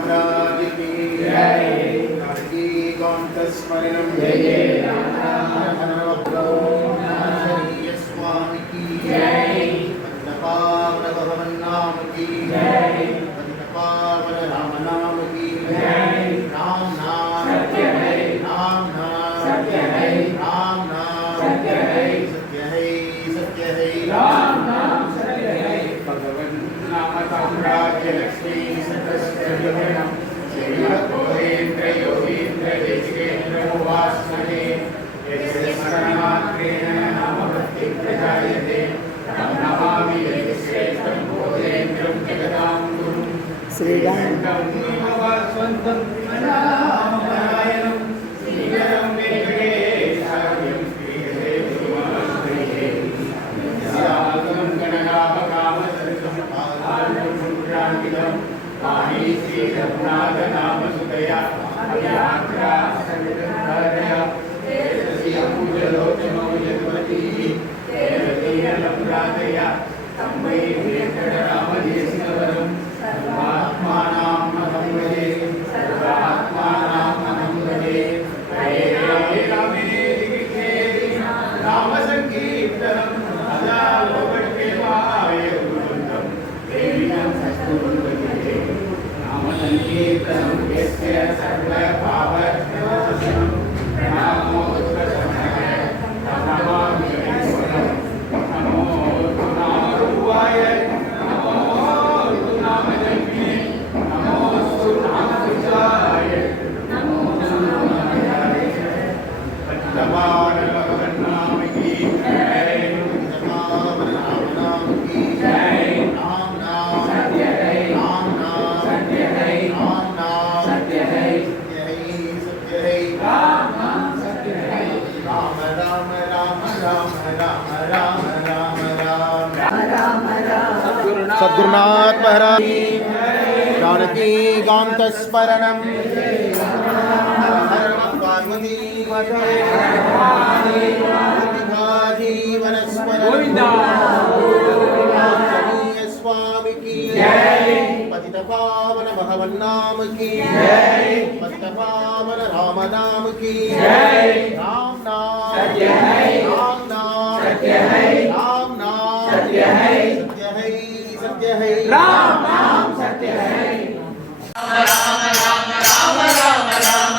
महाराज की जय। जानकी कांत स्मरणम जय जय राम स्वामी की जय। पावन भगवान नाम की जय। पावन राम नाम की जय। राम नाम सत्य है, राम नाम सत्य है, राम नाम सत्य है, सत्य है, सत्य है, राम नाम सत्य है। भगवान नाम साम्राज्य लक्ष्मी सहस्रम श्रीमद्भोगेन्द्र योगीन्द्र देशिकेन्द्र उपासने यस्य स्मरणमात्रेण नामवृत्ति प्रजायते तं नमामि श्रेष्ठं भोगेन्द्रं जगदां गुरुं श्रीगणं निमवस्वन्तं नामनारायणं श्रीगणं वेङ्कटेशार्यं श्रीहरे गुरुमस्त्रिये यस्यागं गणनामकामसरितं पादानुपुण्ड्रान्वितं वाणी श्रीरघुनाथनामसुतया अव्याघ्रा सवितधारया तेजस्वी पूजलोचनो यद्वतीः तेजतीयलम्रादया तं वै वेङ्कटरामदेशिकवरं सर्वात्मानां महं भजे, सर्वात्मानां महं भजे। हरे रामे रामे दिविखेति नामसङ्कीर्तनम् अजालोकक्षेमाय गुरुवन्दं देवीनं सद्गुरुवन्दे। नामसङ्कीर्तनं यस्य सर्वभावनाशनं प्रणामो दुःखशमनः तं नमामि ईश्वरं। नमो नामरूपाय नमो नामजन्ये नमोऽस्तु नामपूजाय नमो नामधाय। पद्मपावन भगवान नाम की जय। पद्मपावन राम नाम की जय। राम नाम सत्य है, राम नाम सत्य है, राम नाम सत्य है, सत्य है, राम नाम सत्य है। राम राम राम राम राम राम राम राम राम। सद्गुरुनाथ महाराज जानकी कांत स्मरणम पार्वती जीवन स्मरण स्वामी की जय। पतित पावन भगवान नाम की जय। पतित पावन राम नाम की जय। राम नाम सत्य है, राम नाम सत्य है, राम नाम सत्य है, सत्य है, सत्य है, राम नाम सत्य है। राम राम राम राम राम राम राम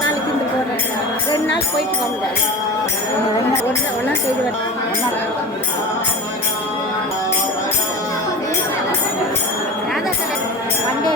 நாளைக்கு இந்த போகிறேன் 2 நாள் போயிட்டு வாங்க ஒன்றா செய்து ராதா கலர் வண்டே